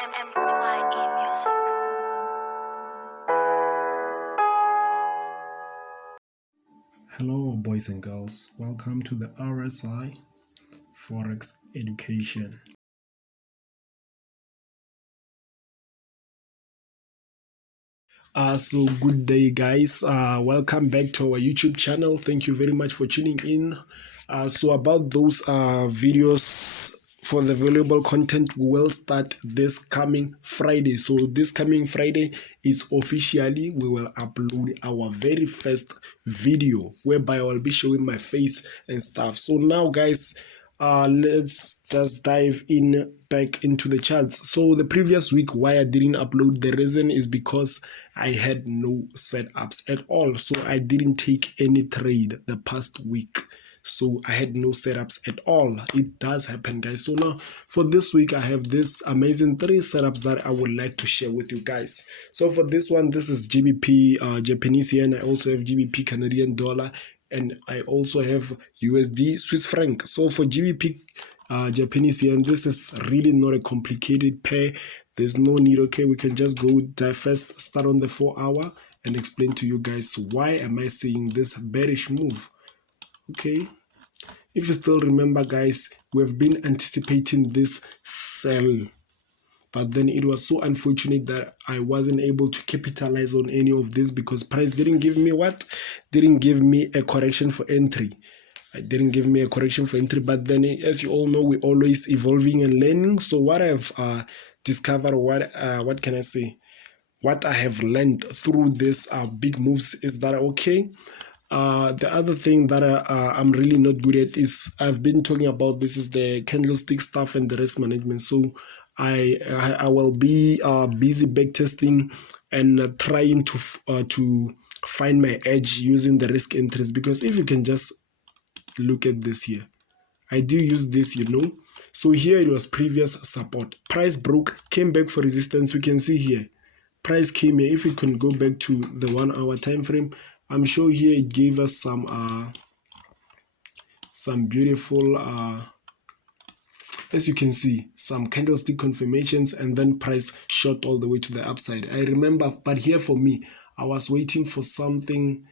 MMTYE Music. Hello, boys and girls. Welcome to the RSI Forex Education. So good day, guys. Welcome back to our YouTube channel. Thank you very much for tuning in. So about those videos for the valuable content, we will start this coming Friday. So this coming Friday is officially we will upload our very first video whereby I will be showing my face and stuff. So now, guys, let's just dive in back into the charts. So the previous week, why I didn't upload, the reason is because I had no setups at all. So I didn't take any trade the past week. So I had no setups at all. It does happen, guys. So now for this week, I have this amazing 3 setups that I would like to share with you guys. So for this one, this is GBP Japanese yen. I also have GBP Canadian dollar, and I also have USD Swiss franc. So for GBP Japanese yen, this is really not a complicated pair. There's no need. Okay, we can just go first start on the 4-hour and explain to you guys why am I seeing this bearish move. Okay, if you still remember, guys, we've been anticipating this sell, but then it was so unfortunate that I wasn't able to capitalize on any of this because price didn't give me a correction for entry. It didn't give me a correction for entry, but then as you all know, we're always evolving and learning. So what I've discovered, what can I say, what I have learned through this big moves is that, okay, the other thing that I'm really not good at is I've been talking about this is the candlestick stuff and the risk management. So I will be busy backtesting and trying to find my edge using the risk entries, because if you can just look at this here, I do use this, So here it was previous support. Price broke, came back for resistance. We can see here price came here. If we can go back to the 1-hour time frame, I'm sure here it gave us some beautiful as you can see, some candlestick confirmations, and then price shot all the way to the upside. I remember, but here for me, I was waiting for something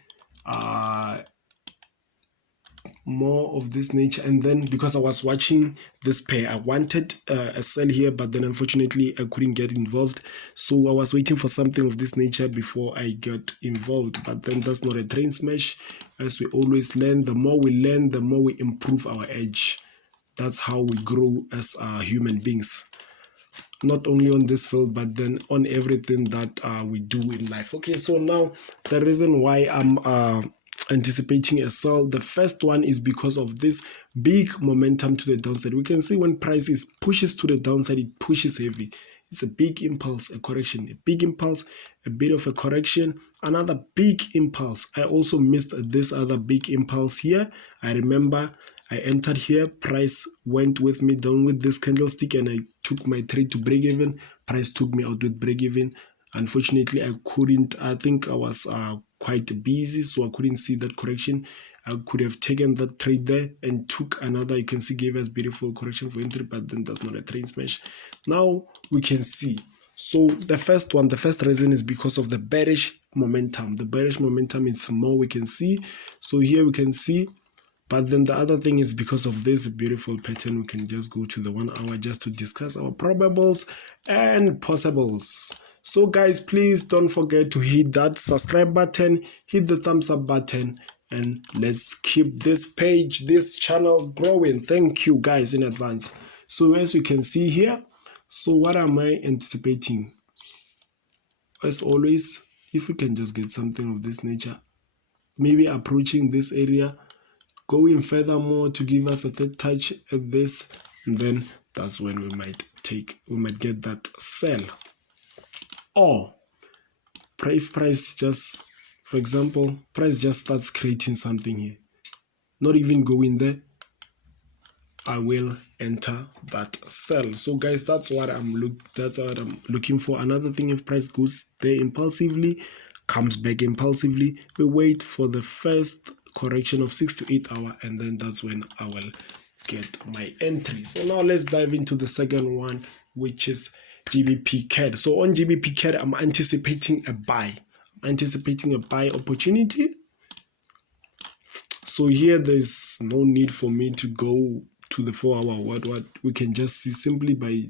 more of this nature, and then because I was watching this pair, I wanted a sell here, but then unfortunately I couldn't get involved. So I was waiting for something of this nature before I got involved, but then that's not a train smash. As we always learn, the more we learn, the more we improve our edge. That's how we grow as human beings, not only on this field but then on everything that we do in life. Okay, so now the reason why I'm anticipating a sell, the first one is because of this big momentum to the downside. We can see when price pushes to the downside, it pushes heavy. It's a big impulse, a correction, a big impulse, a bit of a correction, another big impulse. I also missed this other big impulse here. I remember I entered here, price went with me down with this candlestick, and I took my trade to break even. Price took me out with break even. Unfortunately, I think I was quite busy, so I couldn't see that correction. I could have taken that trade there and took another. You can see gave us beautiful correction for entry, but then that's not a trade smash. Now we can see. So the first reason is because of the bearish momentum. The bearish momentum is more, we can see. So here we can see. But then the other thing is because of this beautiful pattern, we can just go to the 1 hour just to discuss our probables and possibles. So guys, please don't forget to hit that subscribe button, hit the thumbs up button, and let's keep this page, this channel growing. Thank you guys in advance. So as you can see here, so what am I anticipating? As always, if we can just get something of this nature, maybe approaching this area, going furthermore to give us a third touch at this, and then that's when we might get that sell. Or if price just, for example, price just starts creating something here, not even going there, I will enter that sell. So guys, that's what I'm looking for. Another thing, if price goes there impulsively, comes back impulsively, we wait for the first correction of 6 to 8 hours, and then that's when I will get my entry. So now let's dive into the second one, which is GBPCAD. So on GBPCAD, I'm anticipating a buy. Anticipating a buy opportunity. So here there's no need for me to go to the 4 hour. What we can just see simply by,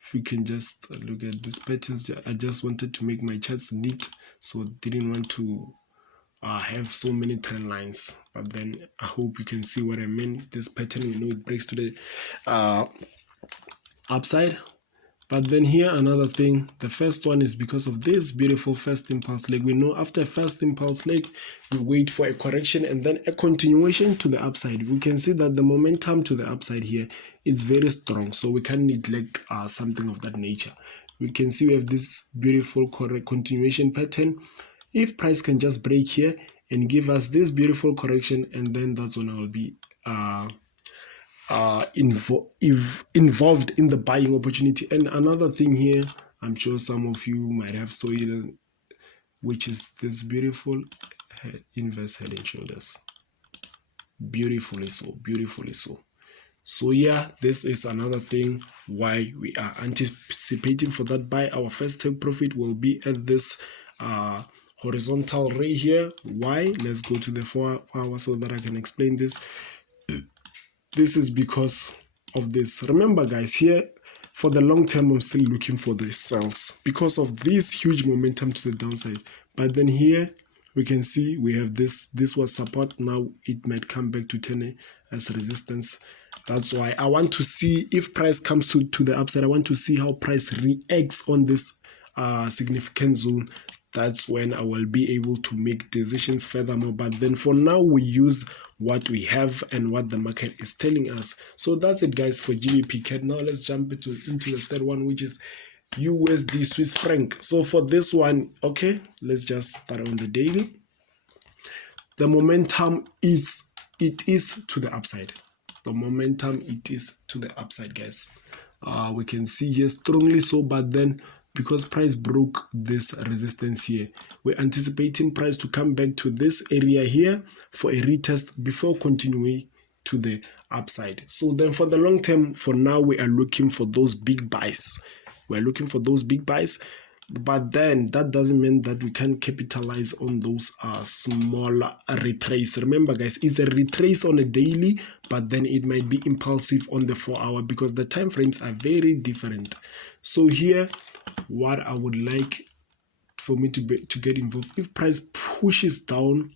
if we can just look at this patterns. I just wanted to make my charts neat, so didn't want to have so many trend lines. But then I hope you can see what I mean. This pattern, you know, it breaks to the upside. But then here another thing, the first one is because of this beautiful first impulse leg. We know after first impulse leg, we wait for a correction and then a continuation to the upside. We can see that the momentum to the upside here is very strong, so we can't neglect something of that nature. We can see we have this beautiful correct continuation pattern. If price can just break here and give us this beautiful correction, and then that's when I will be involved in the buying opportunity. And another thing here, I'm sure some of you might have saw it, which is this beautiful inverse head and shoulders. Beautifully so, beautifully so. So yeah, this is another thing why we are anticipating for that buy. Our first take profit will be at this horizontal ray here. Why? Let's go to the 4 hours so that I can explain this. This is because of this. Remember guys, here for the long term, I'm still looking for the sells because of this huge momentum to the downside. But then here we can see we have this was support. Now it might come back to 10 as resistance. That's why I want to see if price comes to the upside. I want to see how price reacts on this significant zone. That's when I will be able to make decisions furthermore. But then for now, we use what we have and what the market is telling us. So that's it guys for GBPCAD. Now let's jump into the third one, which is USD Swiss franc. So for this one, okay, let's just start on the daily. The momentum is to the upside. The momentum it is to the upside, guys. We can see here strongly so, but then because price broke this resistance here, we're anticipating price to come back to this area here for a retest before continuing to the upside. So then for the long term, for now, we are looking for those big buys. We're looking for those big buys. But then that doesn't mean that we can capitalize on those smaller retrace. Remember guys, it's a retrace on a daily, but then it might be impulsive on the 4 hour because the time frames are very different. So here, what I would like for me to get involved, if price pushes down,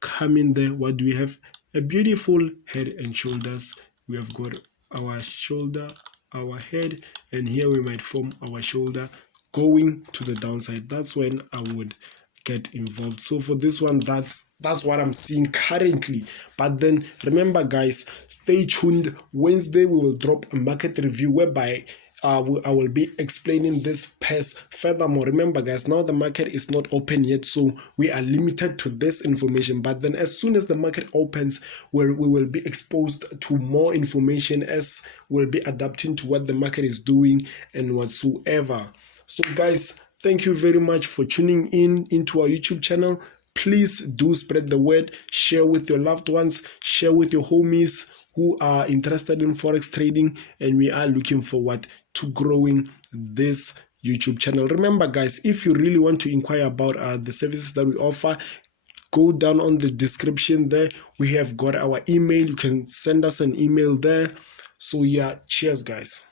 come in there. What do we have? A beautiful head and shoulders. We have got our shoulder, our head, and here we might form our shoulder going to the downside. That's when I would get involved. So for this one, that's what I'm seeing currently. But then remember guys, stay tuned. Wednesday we will drop a market review whereby I will be explaining this pairs furthermore. Remember guys, now the market is not open yet, so we are limited to this information. But then as soon as the market opens, we will be exposed to more information as we'll be adapting to what the market is doing and whatsoever. So guys, thank you very much for tuning into our YouTube channel. Please do spread the word, share with your loved ones, share with your homies who are interested in forex trading, and we are looking forward to growing this YouTube channel. Remember guys, if you really want to inquire about the services that we offer, go down on the description there. We have got our email. You can send us an email there. So yeah, cheers guys.